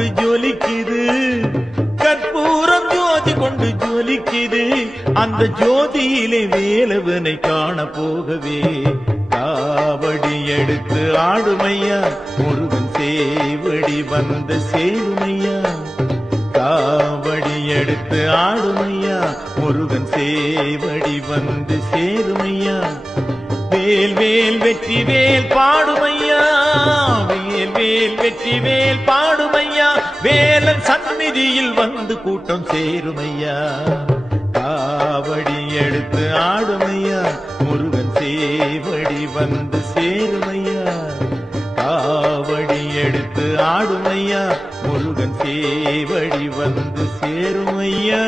கொண்டு ஜொலிக்குது, கற்பூரம் ஜோதி கொண்டு ஜொலிக்குது. அந்த ஜோதியிலே வேலவனை காண போகவே காவடி எடுத்து ஆடுமையா, முருகன் சேவடி வந்த சேருமையா. காவடி எடுத்து ஆடுமையா, முருகன் சேவடி வந்து சேருமையா. வேல் வேல் வெற்றி வேல் பாடுமையா, வேல் வேல் வெற்றி வேல் பாடுமையா. வேலன் சந்நிதியில் வந்து கூட்டம் சேருமையா. காவடி எடுத்து ஆடுமையா, முருகன் சேவடி வந்து சேருமையா. காவடி எடுத்து ஆடுமையா, முருகன் சேவடி வந்து சேருமையா.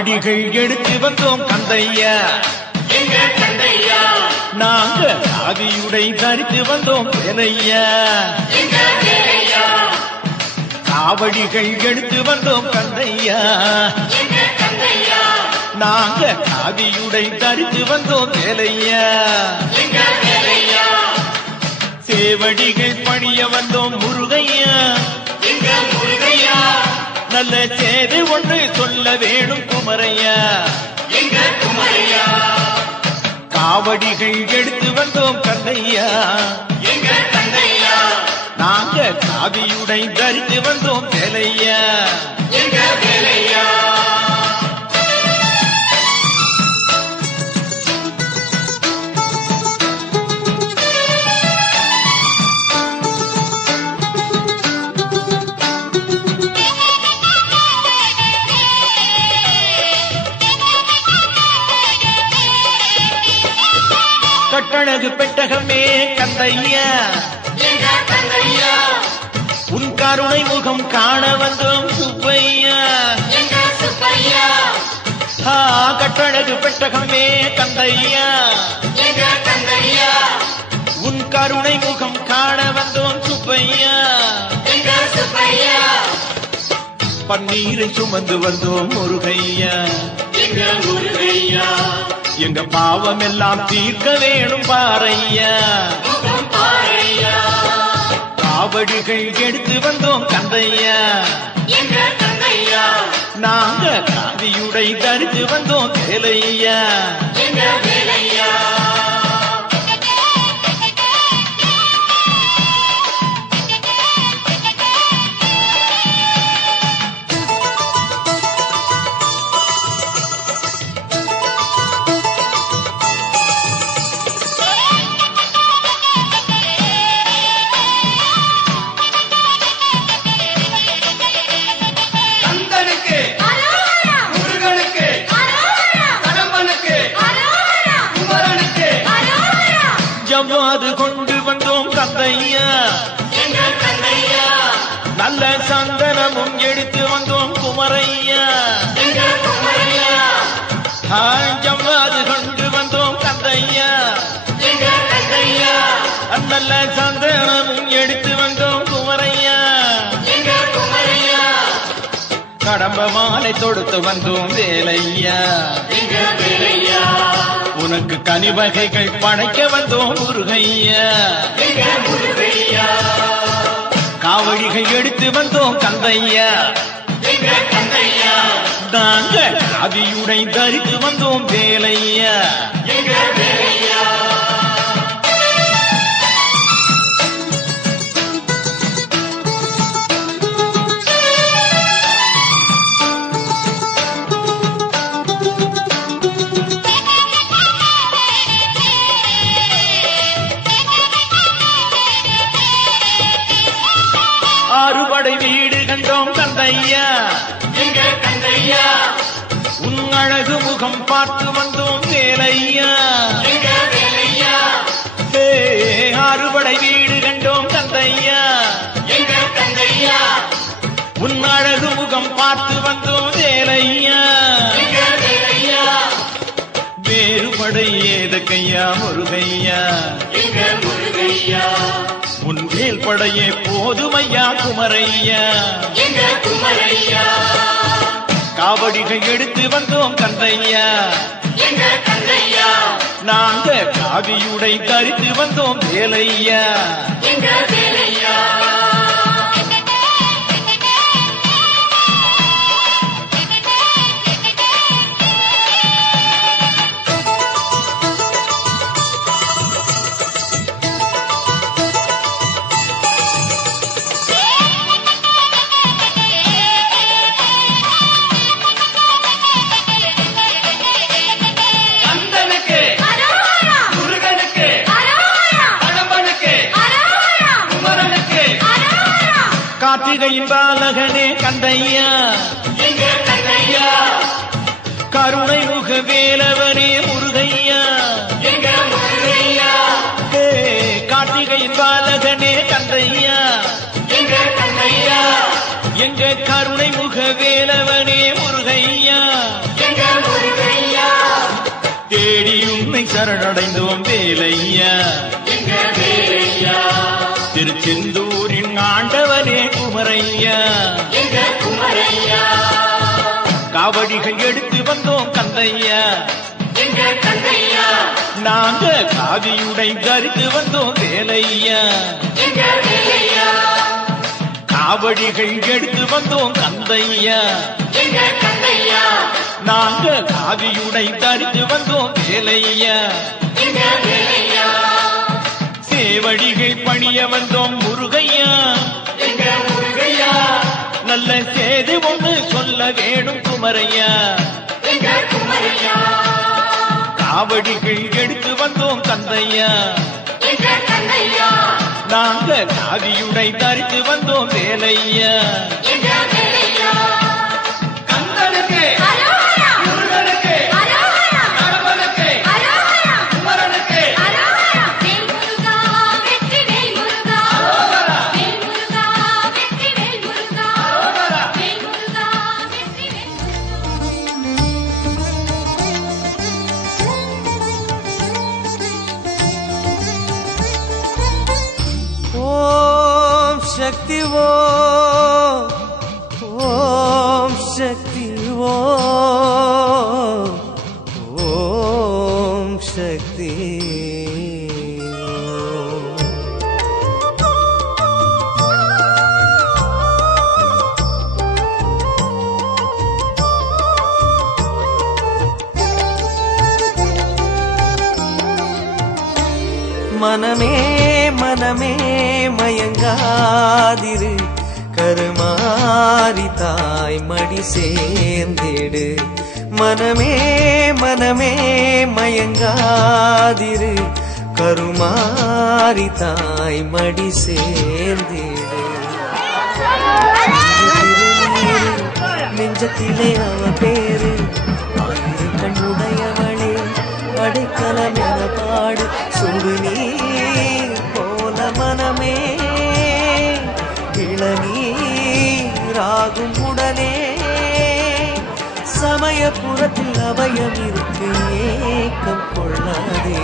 காவடிகள் எடுத்து வந்தோம் கந்தையா, நாங்க ஆதியுடை தரித்து வந்தோம் வேலையா. காவடிகள் எடுத்து வந்தோம் கந்தையா, நாங்க ஆதியுடை தரித்து வந்தோம் வேலையா. சேவடிகள் பணிய வந்தோம் முருகையா, நல்ல சேது ஒன்று சொல்ல வேணும் குமரையா. காவடிகள் எடுத்து வந்தோம் கந்தையா, நாங்க காவியுடை தரித்து வந்தோம் வேலையா. கட்டழகு பெட்டகமே கந்தையா, உன் கருணை முகம் காண வந்தோம் சுப்பையா. கட்டழகு பெட்டகமே கந்தையா, உன் கருணை முகம் காண வந்தோம் சுப்பையா. பன்னீரை சுமந்து வந்தோம் முருகையா, எங்க பாவம் எல்லாம் தீர்க்க வேணும் பாரையா. காவடிகள் எடுத்து வந்தோம் கந்தையா, நாங்க காவியுடை தரித்து வந்தோம் வேலையா. ஜவ்வாது கொண்டு வந்தோம் கந்தையா, நல்ல சந்தனமும் எடுத்து வந்தோம் குமரையா. ஜவ்வாது கொண்டு வந்தோம் கந்தையா, நல்ல சந்தனமும் எடுத்து வந்தோம் குமரையா. கடம்ப மாலை தொடுத்து வந்தோம் வேலையா, உனக்கு கனிவகைகள் படைக்க வந்தோம் முருகையா. காவடிகள் எடுத்து வந்தோம் கந்தையா, நாங்க காவியுடை தரித்து வந்தோம் வேலையா. ஆறுபடை வீடு கண்டோம் கந்தையா, உன் அழகு முகம் பார்த்து வந்தோம் வேலையா. ஆறுபடை வீடு கண்டோம் கந்தையா, உன் அழகு முகம் பார்த்து வந்தோம் வேலையா. வேறுபடை ஏதக்கையா முருகையா, உன் வேல் படையே போதுமையா குமரையா. காவடிகள் எடுத்து வந்தோம் கந்தையா, நாங்க காவியுடை தரித்து வந்தோம் வேலையா. கார்த்திகையின் பாலகனே கந்தையா, கருணை முக வேலவனே முருகையா. கார்த்திகையின் பாலகனே கந்தையா, எங்க கருணை முக வேலவனே முருகையா. சரணடைந்தோம் வேலையா. திருச்செந்தூரின் ஆண்டவனே குமரையா. காவடிகள் எடுத்து வந்தோம் கந்தையா. நாங்க காவியுடை தரித்து வந்தோம் வேலையா. காவடிகள் எடுத்து வந்தோம் கந்தையா. நாங்க காவியுடை தரித்து வந்தோம் வேலையா. சேவடிகள் பணிய வந்தோம் முருகையா. நல்ல சேது ஒன்று சொல்ல வேணும் குமரையா. காவடிகள் எடுத்து வந்தோம் கந்தையா. நாங்க காவியுடை தரித்து வந்தோம் வேலையா. शक्ति वो ओम शक्ति वो ओम शक्ति मनमे मनमे மயங்காதிரு கருமாரி தாய் மடி சேர்ந்திடு. மனமே மனமே மயங்காதிரு கருமாரி தாய் மடி சேர்ந்திடு. நெஞ்சத்திலே அவ பேரு கண்ணுடையவளே அடைக்கலமென பாடு சுடுநீர் போல மனமே இளநீராகும் உடனே சமயபுரத்தில் அபயம் இருக்கு ஏக்கம் கொள்ளாதே.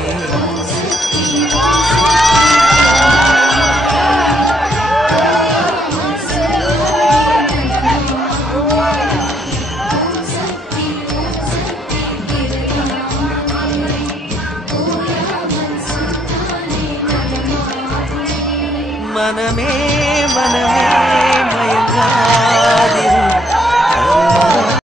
मनमे मनमे मयंगादिरे